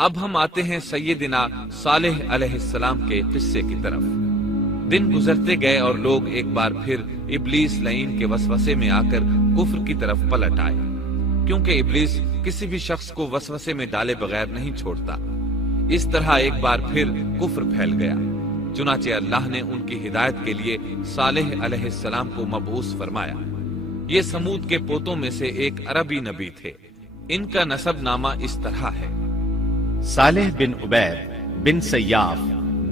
اب ہم آتے ہیں سیدنا صالح علیہ السلام کے قصے کی طرف۔ دن گزرتے گئے اور لوگ ایک بار پھر ابلیس لعین کے وسوسے میں آ کر کفر کی طرف پلٹ آئے، کیونکہ ابلیس کسی بھی شخص کو وسوسے میں ڈالے بغیر نہیں چھوڑتا۔ اس طرح ایک بار پھر کفر پھیل گیا، چنانچہ اللہ نے ان کی ہدایت کے لیے صالح علیہ السلام کو مبعوث فرمایا۔ یہ سمود کے پوتوں میں سے ایک عربی نبی تھے۔ ان کا نسب نامہ اس طرح ہے: صالح بن عبید بن سیاف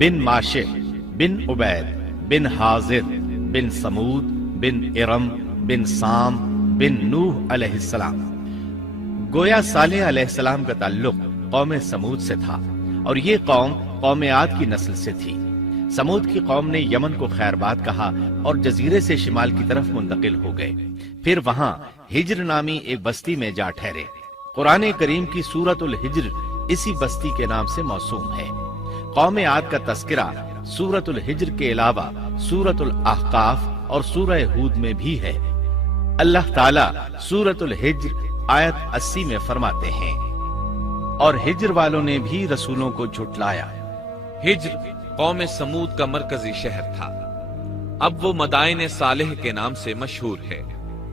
بن ماشح بن عبید بن حاضر بن سمود بن ارم بن سام بن نوح علیہ السلام۔ گویا صالح علیہ السلام کا تعلق قوم سمود سے تھا، اور یہ قوم عاد کی نسل سے تھی۔ سمود کی قوم نے یمن کو خیرباد کہا اور جزیرے سے شمال کی طرف منتقل ہو گئے، پھر وہاں ہجر نامی ایک بستی میں جا ٹھہرے۔ قرآن کریم کی سورۃ الحجر اسی بستی کے نام سے موسوم ہے۔ قوم عاد کا تذکرہ سورۃ الحجر کے علاوہ سورۃ الاحقاف اور سورہ ہود میں بھی ہے۔ اللہ تعالیٰ سورۃ الحجر آیت 80 میں فرماتے ہیں: اور ہجر والوں نے بھی رسولوں کو جھٹلایا۔ ہجر قوم سمود کا مرکزی شہر تھا۔ اب وہ مدائن صالح کے نام سے مشہور ہے۔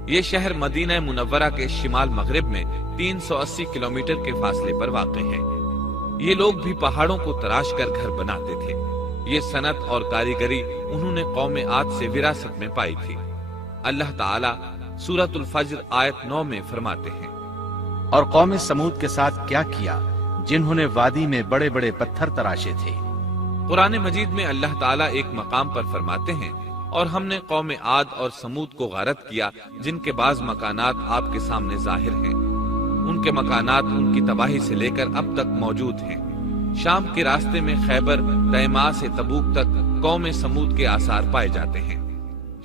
یہ شہر مدینہ منورہ کے شمال مغرب میں 380 کلومیٹر کے فاصلے پر واقع ہے۔ یہ لوگ بھی پہاڑوں کو تراش کر گھر بناتے تھے۔ یہ صنعت اور کاریگری انہوں نے قوم عاد سے وراثت میں پائی تھی۔ اللہ تعالیٰ سورۃ الفجر آیت 9 میں فرماتے ہیں: اور قوم سمود کے ساتھ کیا کیا جنہوں نے وادی میں بڑے بڑے پتھر تراشے تھے۔ قرآن مجید میں اللہ تعالیٰ ایک مقام پر فرماتے ہیں: اور ہم نے قوم عاد اور سمود کو غارت کیا، جن کے بعض مکانات آپ کے سامنے ظاہر ہیں۔ ان کے مکانات ان کی تباہی سے لے کر اب تک موجود ہیں۔ شام کے راستے میں خیبر، تیما سے تبوک تک قوم سمود کے آثار پائے جاتے ہیں۔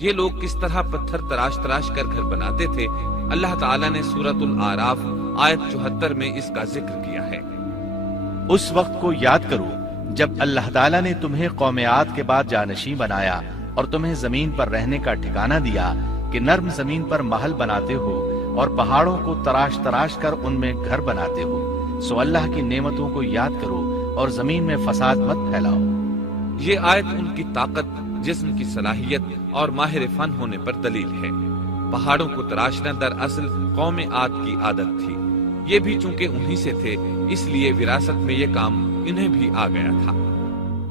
یہ لوگ کس طرح پتھر تراش کر گھر بناتے تھے، اللہ تعالیٰ نے سورۃ الاعراف آیت 74 میں اس کا ذکر کیا ہے۔ اس وقت کو یاد کرو جب اللہ تعالیٰ نے تمہیں قوم عاد کے بعد جانشین بنایا اور تمہیں زمین پر رہنے کا ٹھکانہ دیا کہ نرم زمین پر محل بناتے ہو اور پہاڑوں کو تراش کر ان میں گھر بناتے ہو۔ سو اللہ کی نعمتوں کو یاد کرو اور زمین میں فساد مت پھیلاؤ۔ یہ آیت ان کی طاقت، جسم کی صلاحیت اور ماہر فن ہونے پر دلیل ہے۔ پہاڑوں کو تراشنا دراصل قوم عاد کی عادت تھی۔ یہ بھی چونکہ انہی سے تھے، اس لیے وراثت میں یہ کام انہیں بھی آ گیا تھا۔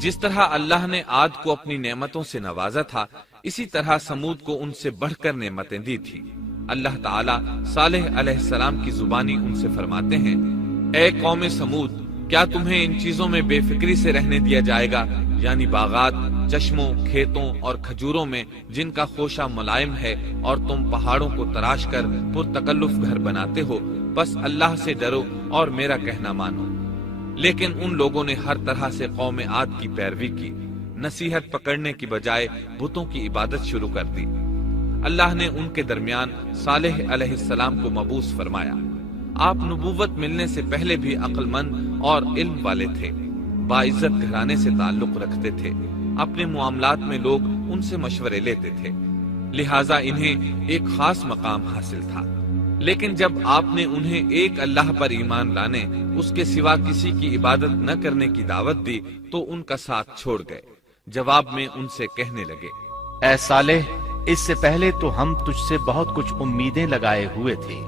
جس طرح اللہ نے عاد کو اپنی نعمتوں سے نوازا تھا، اسی طرح سمود کو ان سے بڑھ کر نعمتیں دی تھی۔ اللہ تعالیٰ صالح علیہ السلام کی زبانی ان سے فرماتے ہیں: اے قوم سمود، کیا تمہیں ان چیزوں میں بے فکری سے رہنے دیا جائے گا، یعنی باغات، چشموں، کھیتوں اور کھجوروں میں جن کا خوشہ ملائم ہے، اور تم پہاڑوں کو تراش کر پرتکلف گھر بناتے ہو؟ بس اللہ سے ڈرو اور میرا کہنا مانو۔ لیکن ان لوگوں نے ہر طرح سے قوم عاد کی پیروی کی، نصیحت پکڑنے کی بجائے بتوں کی عبادت شروع کر دی۔ اللہ نے ان کے درمیان صالح علیہ السلام کو مبعوث فرمایا۔ آپ نبوت ملنے سے پہلے بھی عقل مند اور علم والے تھے، باعزت گھرانے سے تعلق رکھتے تھے، اپنے معاملات میں لوگ ان سے مشورے لیتے تھے، لہٰذا انہیں ایک خاص مقام حاصل تھا۔ لیکن جب آپ نے انہیں ایک اللہ پر ایمان لانے، اس کے سوا کسی کی عبادت نہ کرنے کی دعوت دی تو ان کا ساتھ چھوڑ گئے۔ جواب میں ان سے کہنے لگے: اے صالح، اس سے پہلے تو ہم تجھ سے بہت کچھ امیدیں لگائے ہوئے تھے۔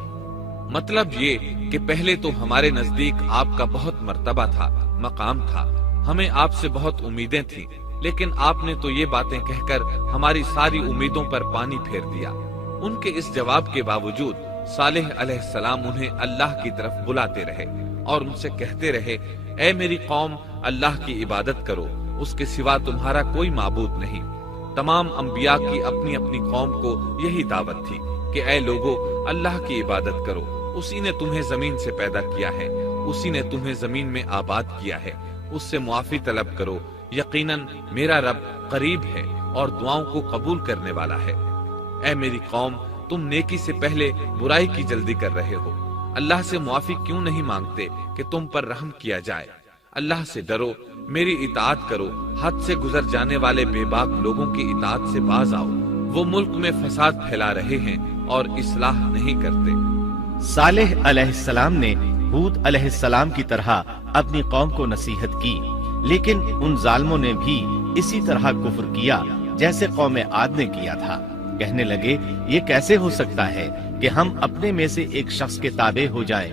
مطلب یہ کہ پہلے تو ہمارے نزدیک آپ کا بہت مرتبہ تھا، مقام تھا، ہمیں آپ سے بہت امیدیں تھیں، لیکن آپ نے تو یہ باتیں کہہ کر ہماری ساری امیدوں پر پانی پھیر دیا۔ ان کے اس جواب کے باوجود صالح علیہ السلام انہیں اللہ کی طرف بلاتے رہے اور ان سے کہتے رہے: اے میری قوم، اللہ کی عبادت کرو، اس کے سوا تمہارا کوئی معبود نہیں۔ تمام انبیاء کی اپنی اپنی قوم کو یہی دعوت تھی کہ اے لوگو، اللہ کی عبادت کرو، اسی نے تمہیں زمین سے پیدا کیا ہے، اسی نے تمہیں زمین میں آباد کیا ہے، اس سے معافی طلب کرو، یقیناً میرا رب قریب ہے اور دعاؤں کو قبول کرنے والا ہے۔ اے میری قوم، تم نیکی سے پہلے برائی کی جلدی کر رہے ہو، اللہ سے معافی کیوں نہیں مانگتے کہ تم پر رحم کیا جائے؟ اللہ سے ڈرو، میری اطاعت کرو، حد سے گزر جانے والے بے باک لوگوں کی اطاعت سے باز آؤ، وہ ملک میں فساد پھیلا رہے ہیں اور اصلاح نہیں کرتے۔ صالح علیہ السلام نے ہود علیہ السلام کی طرح اپنی قوم کو نصیحت کی، لیکن ان ظالموں نے بھی اسی طرح کفر کیا جیسے قوم عاد نے کیا تھا۔ کہنے لگے یہ کیسے ہو سکتا ہے کہ ہم اپنے میں سے ایک شخص کے تابع ہو جائیں؟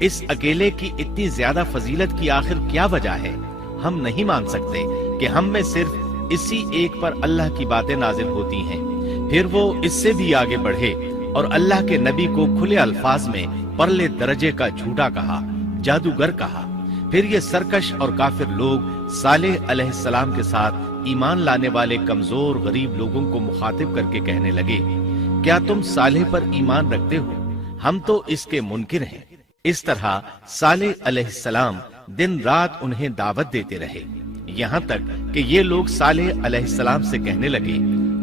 اس اکیلے کی اتنی زیادہ فضیلت کی آخر کیا وجہ ہے؟ ہم نہیں مان سکتے کہ ہم میں صرف اسی ایک پر اللہ کی باتیں نازل ہوتی ہیں۔ پھر وہ اس سے بھی آگے بڑھے اور اللہ کے نبی کو کھلے الفاظ میں پرلے درجے کا جھوٹا کہا، جادوگر کہا۔ پھر یہ سرکش اور کافر لوگ صالح علیہ السلام کے ساتھ ایمان لانے والے کمزور غریب لوگوں کو مخاطب کر کے کہنے لگے، کیا تم صالح پر ایمان رکھتے ہو؟ ہم تو اس کے منکر ہیں۔ اس طرح صالح علیہ السلام دن رات انہیں دعوت دیتے رہے، یہاں تک کہ یہ لوگ صالح علیہ السلام سے کہنے لگے،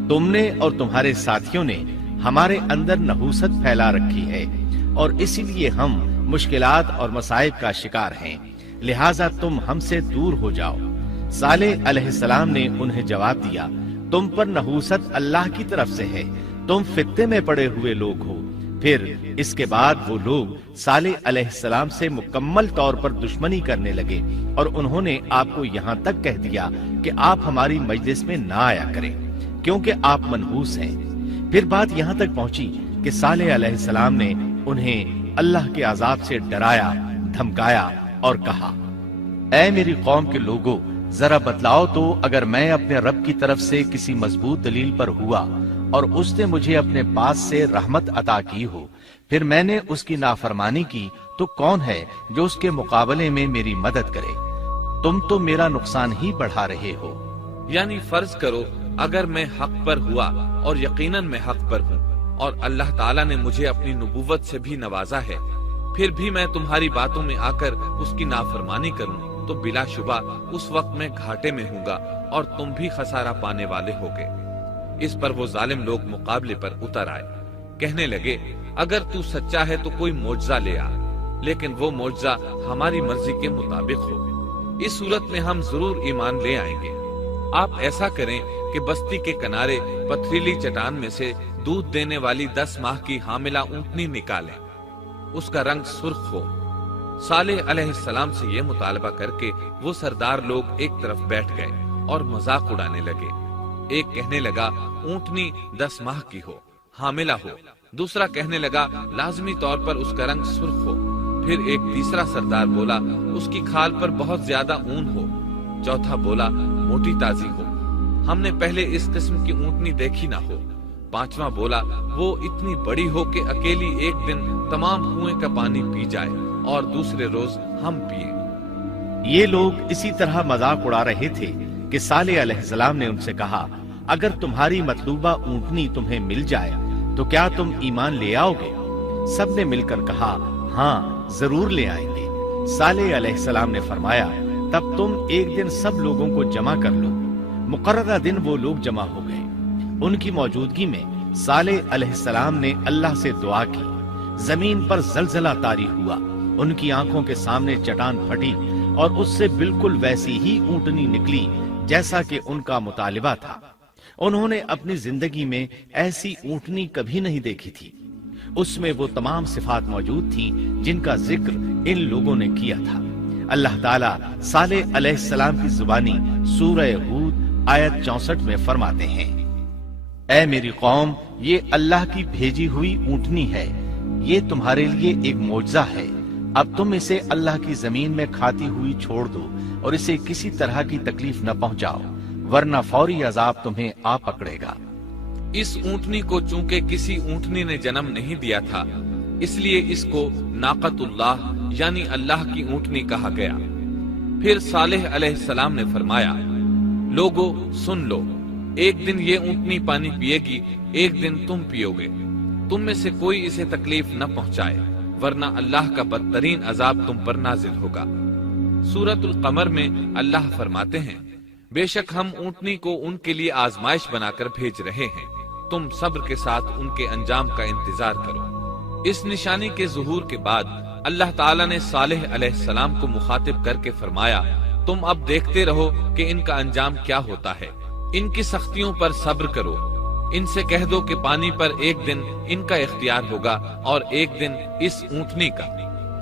تم نے اور تمہارے ساتھیوں نے ہمارے اندر نحوست پھیلا رکھی ہے اور اسی لیے ہم مشکلات اور مصائب کا شکار ہیں، لہٰذا تم ہم سے دور ہو جاؤ۔ صالح علیہ السلام نے انہیں جواب دیا، تم پر نحوست اللہ کی طرف سے ہے، تم فتنے میں پڑے ہوئے لوگ ہو۔ پھر اس کے بعد وہ لوگ صالح علیہ السلام سے مکمل طور پر دشمنی کرنے لگے اور انہوں نے آپ کو یہاں تک کہہ دیا کہ آپ ہماری مجلس میں نہ آیا کریں کیونکہ آپ منحوس ہیں۔ پھر بات یہاں تک پہنچی کہ صالح علیہ السلام نے انہیں اللہ کے عذاب سے ڈرایا، دھمکایا اور کہا، اے میری قوم کے لوگوں، ذرا بتلاؤ تو اگر میں اپنے رب کی طرف سے کسی مضبوط دلیل پر ہوا اور اس نے مجھے اپنے پاس سے رحمت عطا کی ہو، پھر میں نے اس کی نافرمانی کی، تو کون ہے جو اس کے مقابلے میں میری مدد کرے؟ تم تو میرا نقصان ہی بڑھا رہے ہو۔ یعنی فرض کرو اگر میں حق پر ہوا اور یقیناً میں حق پر ہوں اور اللہ تعالیٰ نے مجھے اپنی نبوت سے بھی نوازا ہے، پھر بھی میں تمہاری باتوں میں آ کر اس کی نافرمانی کروں تو بلا شبہ اس وقت میں گھاٹے میں ہوں گا اور تم بھی خسارہ پانے والے ہوگے۔ اس پر وہ ظالم لوگ مقابلے پر اتر آئے، کہنے لگے اگر تو سچا ہے تو کوئی معجزہ لے آ، لیکن وہ معجزہ ہماری مرضی کے مطابق ہو، اس صورت میں ہم ضرور ایمان لے آئیں گے۔ آپ ایسا کریں کہ بستی کے کنارے پتھریلی چٹان میں سے دودھ دینے والی 10 ماہ کی حاملہ اونٹنی نکالیں، اس کا رنگ سرخ ہو۔ صالح علیہ السلام سے یہ مطالبہ کر کے وہ سردار لوگ ایک طرف بیٹھ گئے اور مذاق اڑانے لگے۔ ایک کہنے لگا اونٹنی 10 ماہ کی ہو، حاملہ ہو، دوسرا کہنے لگا لازمی طور پر اس کا رنگ سرخ ہو، پھر ایک تیسرا سردار بولا اس کی کھال پر بہت زیادہ اون ہو، چوتھا بولا موٹی تازی ہو، ہم نے پہلے اس قسم کی اونٹنی دیکھی نہ ہو، پانچواں بولا وہ اتنی بڑی ہو کہ اکیلی ایک دن تمام کنویں کا پانی پی جائے اور دوسرے روز ہم پیئیں۔ یہ لوگ اسی طرح مذاق اڑا رہے تھے کہ صالح علیہ السلام نے ان سے کہا، اگر تمہاری مطلوبہ اونٹنی تمہیں مل جائے تو کیا تم ایمان لے آؤ گے؟ سب نے مل کر کہا، ہاں ضرور لے آئیں گے۔ صالح علیہ السلام نے فرمایا، تب تم ایک دن سب لوگوں کو جمع کر لو۔ مقررہ دن وہ لوگ جمع ہو گئے۔ ان کی موجودگی میں صالح علیہ السلام نے اللہ سے دعا کی، زمین پر زلزلہ طاری ہوا، ان کی آنکھوں کے سامنے چٹان پھٹی اور اس سے بالکل ویسی ہی اونٹنی نکلی جیسا کہ ان کا مطالبہ تھا۔ انہوں نے اپنی زندگی میں ایسی اونٹنی کبھی نہیں دیکھی تھی، اس میں وہ تمام صفات موجود تھیں جن کا ذکر ان لوگوں نے کیا تھا۔ اللہ تعالیٰ صالح علیہ السلام کی زبانی سورہ ہود آیت 64 میں فرماتے ہیں، اے میری قوم، یہ اللہ کی بھیجی ہوئی اونٹنی ہے، یہ تمہارے لیے ایک معجزہ ہے، اب تم اسے اللہ کی زمین میں کھاتی ہوئی چھوڑ دو اور اسے کسی طرح کی تکلیف نہ پہنچاؤ، ورنہ فوری عذاب تمہیں آ پکڑے گا۔ اس اونٹنی کو چونکہ کسی اونٹنی نے جنم نہیں دیا تھا، اس لیے اس کو ناقۃ اللہ یعنی اللہ کی اونٹنی کہا گیا۔ پھر صالح علیہ السلام نے فرمایا، لوگو سن لو، ایک دن یہ اونٹنی پانی پیے گی، ایک دن تم پیو گے، تم میں سے کوئی اسے تکلیف نہ پہنچائے، ورنہ اللہ کا بدترین عذاب تم پر نازل ہوگا۔ سورۃ القمر میں اللہ فرماتے ہیں، بے شک ہم اونٹنی کو ان کے لیے آزمائش بنا کر بھیج رہے ہیں، تم صبر کے ساتھ ان کے انجام کا انتظار کرو۔ اس نشانی کے ظہور کے بعد اللہ تعالیٰ نے صالح علیہ السلام کو مخاطب کر کے فرمایا، تم اب دیکھتے رہو کہ ان کا انجام کیا ہوتا ہے، ان کی سختیوں پر صبر کرو، ان سے کہہ دو کہ پانی پر ایک دن ان کا اختیار ہوگا اور ایک دن اس اونٹنی کا،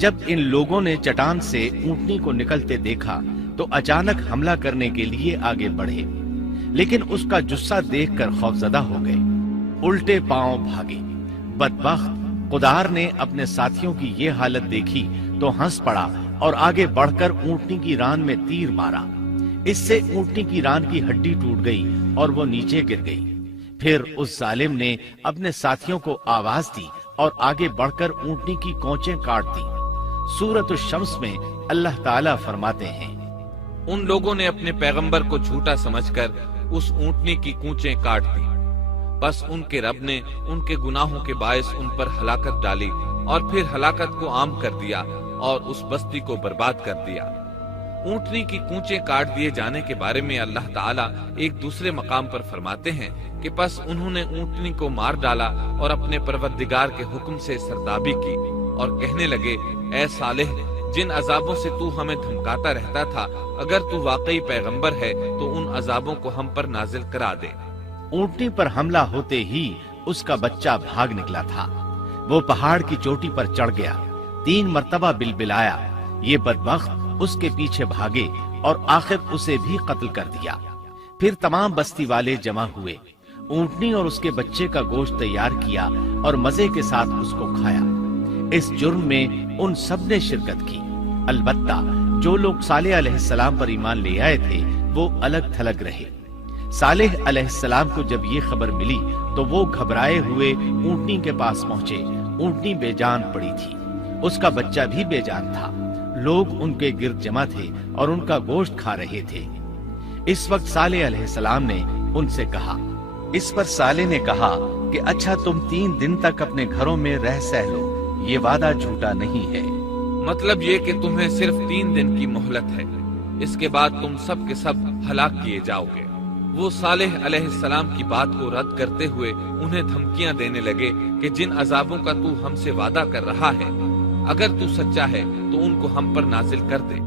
جب ان لوگوں نے چٹان سے اونٹنی کو نکلتے دیکھا تو اچانک حملہ کرنے کے لیے آگے بڑھے، لیکن اس کا جثہ دیکھ کر خوفزدہ ہو گئے، الٹے پاؤں بھاگے۔ بدبخت قدار نے اپنے ساتھیوں کی یہ حالت دیکھی تو ہنس پڑا اور آگے بڑھ کر اونٹنی کی ران میں تیر مارا۔ اس سے اونٹنی کی ران کی ہڈی ٹوٹ گئی اور وہ نیچے گر گئی۔ پھر اس ظالم نے اپنے ساتھیوں کو آواز دی اور آگے بڑھ کر اونٹنی کی کونچیں کاٹ دی۔ سورۃ الشمس میں اللہ تعالیٰ فرماتے ہیں، ان لوگوں نے اپنے پیغمبر کو جھوٹا سمجھ کر اس اونٹنی کی کونچیں کاٹ دی، بس ان کے رب نے ان کے گناہوں کے باعث ان پر ہلاکت ڈالی اور پھر ہلاکت کو عام کر دیا اور اس بستی کو برباد کر دیا۔ اونٹنی کی کونچیں کاٹ دیے جانے کے بارے میں اللہ تعالیٰ ایک دوسرے مقام پر فرماتے ہیں کہ پس انہوں نے اونٹنی کو مار ڈالا اور اپنے پروردگار کے حکم سے سردابی کی اور کہنے لگے، اے صالح، جن عذابوں سے تو ہمیں دھمکاتا رہتا تھا، اگر تو واقعی پیغمبر ہے تو ان عذابوں کو ہم پر نازل کرا دے۔ اونٹنی پر حملہ ہوتے ہی اس کا بچہ بھاگ نکلا تھا۔ وہ پہاڑ کی چوٹی پر چڑھ گیا، 3 مرتبہ بلبلایا۔ یہ بدبخت اس کے پیچھے بھاگے اور آخر اسے بھی قتل کر دیا۔ پھر تمام بستی والے جمع ہوئے، اونٹنی اور اس کے بچے کا گوشت تیار کیا اور مزے کے ساتھ اس کو کھایا۔ اس جرم میں ان سب نے شرکت کی، البتہ جو لوگ صالح علیہ السلام پر ایمان لے آئے تھے وہ الگ تھلگ رہے۔ صالح علیہ السلام کو جب یہ خبر ملی تو وہ گھبرائے ہوئے اونٹنی کے پاس پہنچے۔ اونٹنی بے جان پڑی تھی، اس کا بچہ بھی بے جان تھا۔ لوگ ان کے گرد جمع تھے اور ان کا گوشت کھا رہے تھے۔ اس وقت صالح علیہ السلام نے ان سے کہا، اس پر صالح نے کہا کہ اچھا تم 3 دن تک اپنے گھروں میں رہ سہ لو، یہ وعدہ جھوٹا نہیں ہے۔ مطلب یہ کہ تمہیں صرف 3 دن کی مہلت ہے، اس کے بعد تم سب کے سب ہلاک کیے جاؤ گے۔ وہ صالح علیہ السلام کی بات کو رد کرتے ہوئے انہیں دھمکیاں دینے لگے کہ جن عذابوں کا تو ہم سے وعدہ کر رہا ہے، اگر تو سچا ہے تو ان کو ہم پر نازل کر دے۔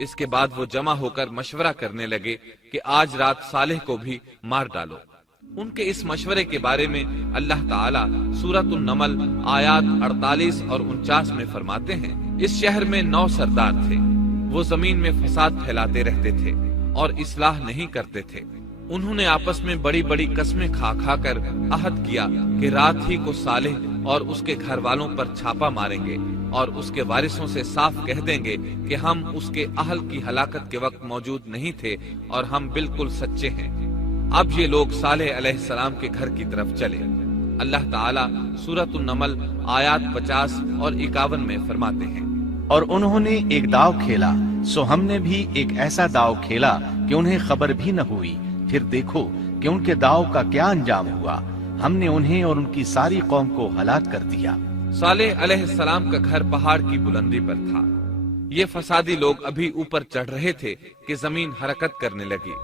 اس کے بعد وہ جمع ہو کر مشورہ کرنے لگے کہ آج رات صالح کو بھی مار ڈالو۔ ان کے اس مشورے کے بارے میں اللہ تعالیٰ سورۃ النمل آیات 48 اور 49 میں فرماتے ہیں، اس شہر میں 9 سردار تھے، وہ زمین میں فساد پھیلاتے رہتے تھے اور اصلاح نہیں کرتے تھے۔ انہوں نے آپس میں بڑی بڑی قسمیں کھا کھا کر عہد کیا کہ رات ہی کو صالح اور اس کے گھر والوں پر چھاپا ماریں گے اور اس کے وارثوں سے صاف کہہ دیں گے کہ ہم اس کے اہل کی ہلاکت کے وقت موجود نہیں تھے اور ہم بالکل سچے ہیں۔ اب یہ لوگ صالح علیہ السلام کے گھر کی طرف چلے۔ اللہ تعالیٰ سورۃ النمل آیات 50 اور 51 میں فرماتے ہیں، اور انہوں نے ایک داؤ کھیلا، سو ہم نے بھی ایک ایسا داؤ کھیلا کہ انہیں خبر بھی نہ ہوئی۔ پھر دیکھو کہ ان کے داؤ کا کیا انجام ہوا، ہم نے انہیں اور ان کی ساری قوم کو ہلاک کر دیا۔ صالح علیہ السلام کا گھر پہاڑ کی بلندی پر تھا۔ یہ فسادی لوگ ابھی اوپر چڑھ رہے تھے کہ زمین حرکت کرنے لگی۔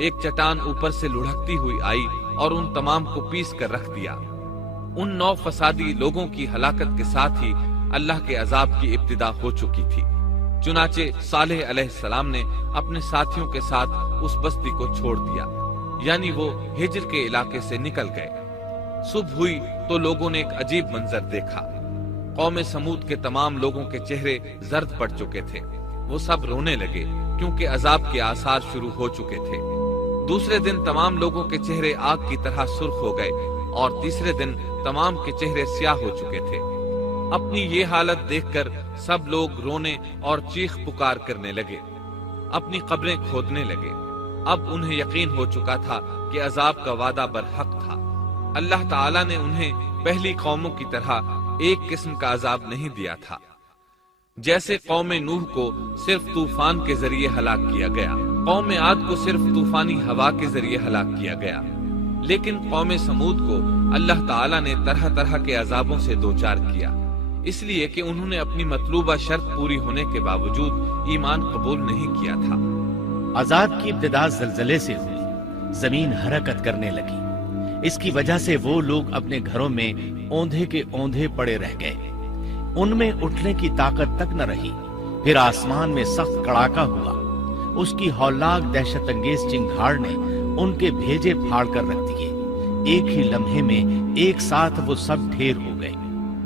ایک چٹان اوپر سے لڑھکتی ہوئی آئی اور ان تمام کو پیس کر رکھ دیا۔ ان 9 فسادی لوگوں کی ہلاکت کے ساتھ ہی اللہ کے عذاب کی ابتدا ہو چکی تھی۔ چنانچہ صالح علیہ السلام نے اپنے ساتھیوں کے ساتھ اس بستی کو چھوڑ دیا، یعنی وہ ہجر کے علاقے سے نکل گئے۔ صبح ہوئی تو لوگوں نے ایک عجیب منظر دیکھا۔ قوم سمود کے تمام لوگوں کے چہرے زرد پڑ چکے تھے، وہ سب رونے لگے کیونکہ عذاب کے آثار شروع ہو چکے تھے۔ دوسرے دن تمام لوگوں کے چہرے آگ کی طرح سرخ ہو گئے اور تیسرے دن تمام کے چہرے سیاہ ہو چکے تھے۔ اپنی یہ حالت دیکھ کر سب لوگ رونے اور چیخ پکار کرنے لگے، اپنی قبریں کھودنے لگے۔ اب انہیں یقین ہو چکا تھا کہ عذاب کا وعدہ برحق تھا۔ اللہ تعالیٰ نے انہیں پہلی قوموں کی طرح ایک قسم کا عذاب نہیں دیا تھا۔ جیسے قوم نوح کو صرف طوفان کے ذریعے ہلاک کیا گیا، قوم عاد کو صرف طوفانی ہوا کے ذریعے ہلاک کیا گیا، لیکن قوم سمود کو اللہ تعالیٰ نے طرح طرح کے عذابوں سے دوچار کیا، اس لیے کہ انہوں نے اپنی مطلوبہ شرط پوری ہونے کے باوجود ایمان قبول نہیں کیا تھا۔ عذاب کی ابتدا زلزلے سے ہوئی، زمین حرکت کرنے لگی۔ اس کی وجہ سے وہ لوگ اپنے گھروں میں اوندھے کے اوندھے پڑے رہ گئے، ان میں اٹھنے کی طاقت تک نہ رہی۔ پھر آسمان میں سخت کڑاکا ہوا، اس کی ہولناک دہشت انگیز چنگھاڑ نے ان کے بھیجے پھاڑ کر رکھ دیے۔ ایک ہی لمحے میں ایک ساتھ وہ سب ڈھیر ہو گئے۔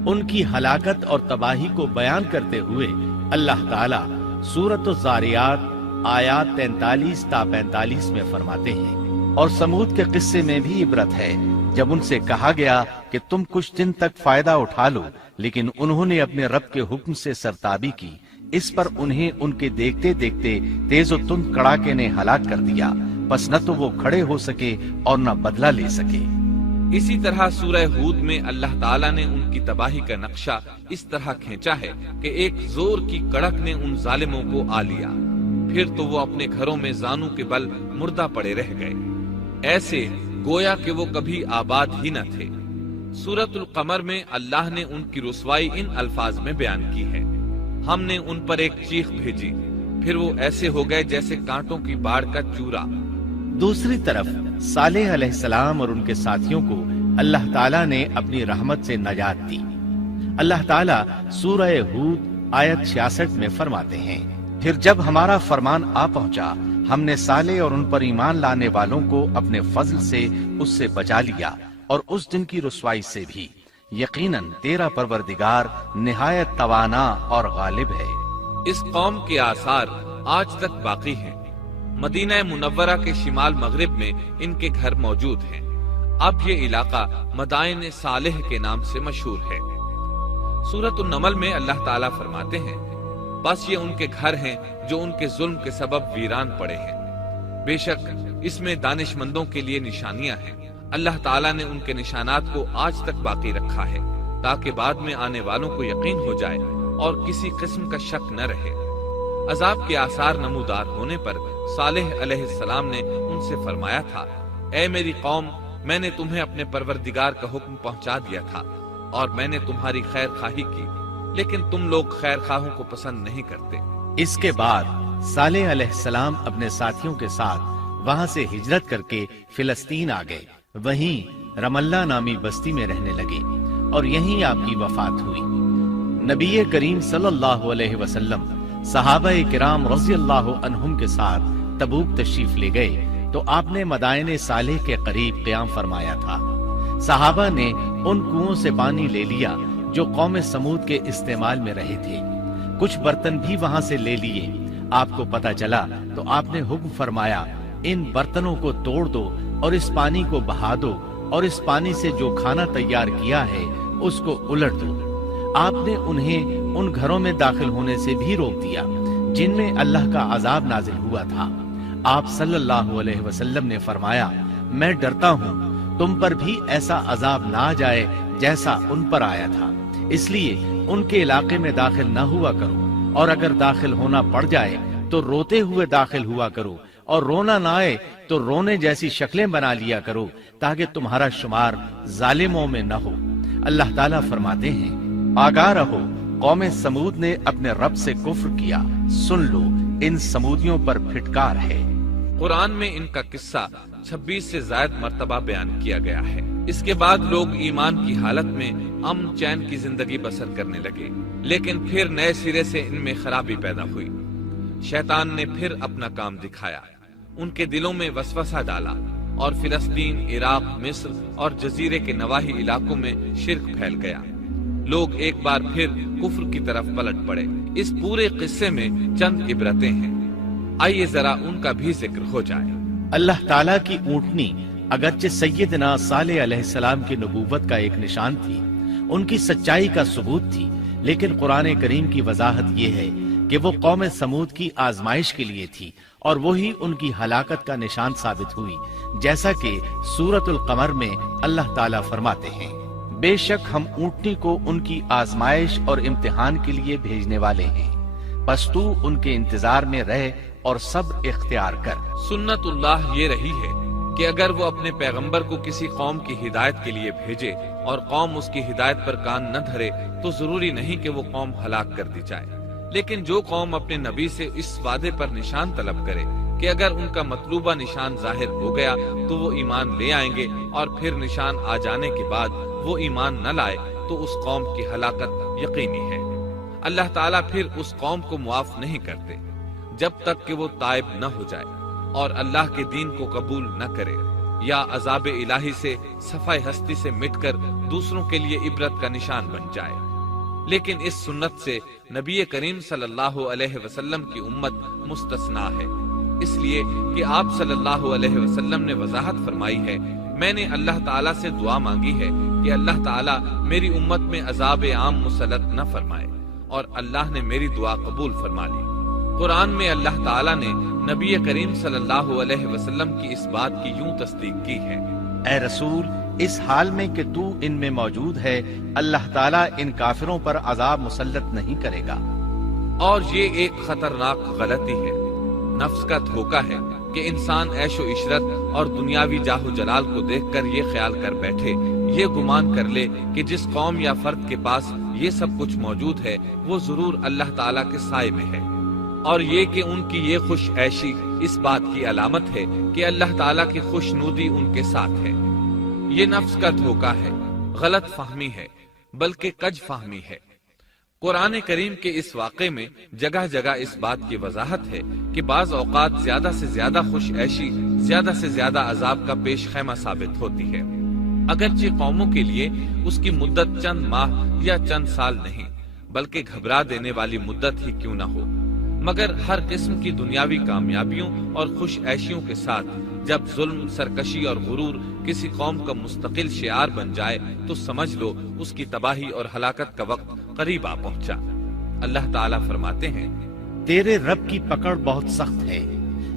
ان کی ہلاکت اور تباہی کو بیان کرتے ہوئے اللہ تعالی سورۃ الزاریات آیات 43 تا 45 میں فرماتے ہیں، اور سمود کے قصے میں بھی عبرت ہے جب ان سے کہا گیا کہ تم کچھ دن تک فائدہ اٹھا لو، لیکن انہوں نے اپنے رب کے حکم سے سرتابی کی، اس پر انہیں ان کے دیکھتے دیکھتے تیز و تند کڑاکے نے ہلاک کر دیا، پس نہ تو وہ کھڑے ہو سکے اور نہ بدلہ لے سکے۔ اسی طرح سورہ ہود میں اللہ تعالیٰ نے ان کی تباہی کا نقشہ اس طرح کھینچا ہے کہ ایک زور کی کڑک نے ان ظالموں کو آ لیا، پھر تو وہ اپنے گھروں میں زانوں کے بل مردہ پڑے رہ گئے، ایسے گویا کہ وہ کبھی آباد ہی نہ تھے۔ سورۃ القمر میں اللہ نے ان کی رسوائی ان الفاظ میں بیان کی ہے، ہم نے ان پر ایک چیخ بھیجی، پھر وہ ایسے ہو گئے جیسے کانٹوں کی باڑ کا چورا۔ دوسری طرف صالح علیہ السلام اور ان کے ساتھیوں کو اللہ تعالیٰ نے اپنی رحمت سے نجات دی۔ اللہ تعالیٰ سورہ ہود آیت 66 میں فرماتے ہیں، پھر جب ہمارا فرمان آ پہنچا ہم نے صالح اور ان پر ایمان لانے والوں کو اپنے فضل سے اس سے بچا لیا اور اس دن کی رسوائی سے بھی، یقیناً تیرا پروردگار نہایت توانا اور غالب ہے۔ اس قوم کے آثار آج تک باقی ہیں، مدینہ منورہ کے شمال مغرب میں ان کے گھر موجود ہیں، اب یہ علاقہ مدائن صالح کے نام سے مشہور ہے۔ سورۃ النمل میں اللہ تعالیٰ فرماتے ہیں، بس یہ ان کے گھر ہیں جو ان کے ظلم کے سبب ویران پڑے ہیں، بے شک اس میں دانش مندوں کے لیے نشانیاں ہیں۔ اللہ تعالیٰ نے ان کے نشانات کو آج تک باقی رکھا ہے تاکہ بعد میں آنے والوں کو یقین ہو جائے اور کسی قسم کا شک نہ رہے۔ عذاب کے آثار نمودار ہونے پر صالح علیہ السلام نے ان سے فرمایا تھا، اے میری قوم، میں نے تمہیں اپنے پروردگار کا حکم پہنچا دیا تھا اور میں نے تمہاری خیر خواہی کی، لیکن تم لوگ خیر خواہوں کو پسند نہیں کرتے۔ اس کے بعد صالح علیہ السلام اپنے ساتھیوں کے ساتھ وہاں سے ہجرت کر کے فلسطین آ گئے، وہیں رملہ نامی بستی میں رہنے لگے اور یہیں آپ کی وفات ہوئی۔ نبی کریم صلی اللہ علیہ وسلم صحابہ کرام رضی اللہ عنہم کے ساتھ تبوک تشریف لے گئے تو آپ نے مدائن صالح کے قریب قیام فرمایا تھا۔ صحابہ نے ان کنووں سے پانی لے لیا جو قوم سمود کے استعمال میں رہے تھے، کچھ برتن بھی وہاں سے لے لیے۔ آپ کو پتہ چلا تو آپ نے حکم فرمایا، ان برتنوں کو توڑ دو اور اس پانی کو بہا دو اور اس پانی سے جو کھانا تیار کیا ہے اس کو الٹ دو۔ آپ نے انہیں ان گھروں میں داخل ہونے سے بھی روک دیا جن میں اللہ کا عذاب نازل ہوا تھا۔ آپ صلی اللہ علیہ وسلم نے فرمایا، میں ڈرتا ہوں تم پر بھی ایسا عذاب نہ آ جائے جیسا ان پر آیا تھا، اس لیے ان کے علاقے میں داخل نہ ہوا کرو، اور اگر داخل ہونا پڑ جائے تو روتے ہوئے داخل ہوا کرو، اور رونا نہ آئے تو رونے جیسی شکلیں بنا لیا کرو تاکہ تمہارا شمار ظالموں میں نہ ہو۔ اللہ تعالیٰ فرماتے ہیں، آگاہ رہو، قوم سمود نے اپنے رب سے کفر کیا، سن لو ان سمودیوں پر پھٹکار ہے۔ قرآن میں ان کا قصہ 26 سے زائد مرتبہ بیان کیا گیا ہے۔ اس کے بعد لوگ ایمان کی حالت میں امن چین کی زندگی بسر کرنے لگے، لیکن پھر نئے سرے سے ان میں خرابی پیدا ہوئی۔ شیطان نے پھر اپنا کام دکھایا، ان کے دلوں میں وسوسہ ڈالا اور فلسطین، عراق، مصر اور جزیرے کے نواحی علاقوں میں شرک پھیل گیا۔ لوگ ایک بار پھر کفر کی طرف پلٹ پڑے۔ اس پورے قصے میں چند عبرتیں ہیں، آئیے ذرا ان کا بھی ذکر ہو جائے۔ اللہ تعالیٰ کی اونٹنی اگرچہ سیدنا صالح علیہ السلام کی نبوت کا ایک نشان تھی، ان کی سچائی کا ثبوت تھی، لیکن قرآن کریم کی وضاحت یہ ہے کہ وہ قوم سمود کی آزمائش کے لیے تھی اور وہی ان کی ہلاکت کا نشان ثابت ہوئی، جیسا کہ سورۃ القمر میں اللہ تعالیٰ فرماتے ہیں، بے شک ہم اونٹنی کو ان کی آزمائش اور امتحان کے لیے بھیجنے والے ہیں، بس تو ان کے انتظار میں رہ اور صبر اختیار کر۔ سنت اللہ یہ رہی ہے کہ اگر وہ اپنے پیغمبر کو کسی قوم کی ہدایت کے لیے بھیجے اور قوم اس کی ہدایت پر کان نہ دھرے تو ضروری نہیں کہ وہ قوم ہلاک کر دی جائے، لیکن جو قوم اپنے نبی سے اس وعدے پر نشان طلب کرے کہ اگر ان کا مطلوبہ نشان ظاہر ہو گیا تو وہ ایمان لے آئیں گے، اور پھر نشان آ جانے کے بعد وہ ایمان نہ لائے تو اس قوم کی ہلاکت یقینی ہے۔ اللہ تعالیٰ پھر اس قوم کو معاف نہیں کرتے جب تک کہ وہ تائب نہ ہو جائے اور اللہ کے دین کو قبول نہ کرے، یا عذاب الہی سے صفائے ہستی سے مٹ کر دوسروں کے لیے عبرت کا نشان بن جائے۔ لیکن اس سنت سے نبی کریم صلی اللہ علیہ وسلم کی امت مستثنا ہے، اس لیے کہ آپ صلی اللہ علیہ وسلم نے وضاحت فرمائی ہے، میں نے اللہ تعالیٰ سے دعا مانگی ہے کہ اللہ تعالیٰ میری امت میں عذاب عام مسلط نہ فرمائے، اور اللہ نے میری دعا قبول فرما لی۔ قرآن میں اللہ تعالیٰ نے نبی کریم صلی اللہ علیہ وسلم کی اس بات کی یوں تصدیق کی ہے، اے رسول، اس حال میں کہ تو ان میں موجود ہے، اللہ تعالیٰ ان کافروں پر عذاب مسلط نہیں کرے گا۔ اور یہ ایک خطرناک غلطی ہے، نفس کا دھوکہ ہے کہ انسان عیش و عشرت اور دنیاوی جاہ و جلال کو دیکھ کر یہ خیال کر بیٹھے، یہ گمان کر لے کہ جس قوم یا فرد کے پاس یہ سب کچھ موجود ہے وہ ضرور اللہ تعالیٰ کے سائے میں ہے، اور یہ کہ ان کی یہ خوش عیشی اس بات کی علامت ہے کہ اللہ تعالیٰ کی خوشنودی ان کے ساتھ ہے۔ یہ نفس کا دھوکہ ہے، غلط فہمی ہے، بلکہ کج فہمی ہے۔ قرآن کریم کے اس واقعے میں جگہ جگہ اس بات کی وضاحت ہے کہ بعض اوقات زیادہ سے زیادہ خوش عیشی زیادہ سے زیادہ عذاب کا پیش خیمہ ثابت ہوتی ہے، اگرچہ قوموں کے لیے اس کی مدت چند ماہ یا چند سال نہیں بلکہ گھبرا دینے والی مدت ہی کیوں نہ ہو، مگر ہر قسم کی دنیاوی کامیابیوں اور خوش عیشیوں کے ساتھ جب ظلم، سرکشی اور غرور کسی قوم کا مستقل شعار بن جائے تو سمجھ لو اس کی تباہی اور ہلاکت کا وقت قریب آ پہنچا۔ اللہ تعالیٰ فرماتے ہیں، تیرے رب کی پکڑ بہت سخت ہے،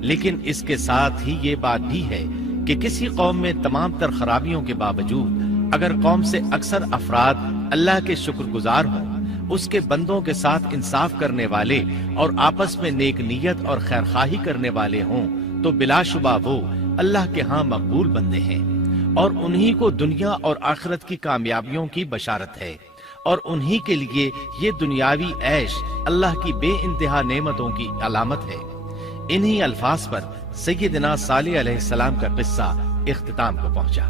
لیکن اس کے ساتھ ہی یہ بات بھی ہے کہ کسی قوم میں تمام تر خرابیوں کے باوجود اگر قوم سے اکثر افراد اللہ کے شکر گزار ہوں، اس کے بندوں کے ساتھ انصاف کرنے والے اور آپس میں نیک نیت اور خیرخواہی کرنے والے ہوں، تو بلا شبہ وہ اللہ کے ہاں مقبول بندے ہیں، اور انہی کو دنیا اور آخرت کی کامیابیوں کی بشارت ہے، اور انہی کے لیے یہ دنیاوی عیش اللہ کی بے انتہا نعمتوں کی علامت ہے۔ انہی الفاظ پر سیدنا صالح علیہ السلام کا قصہ اختتام کو پہنچا۔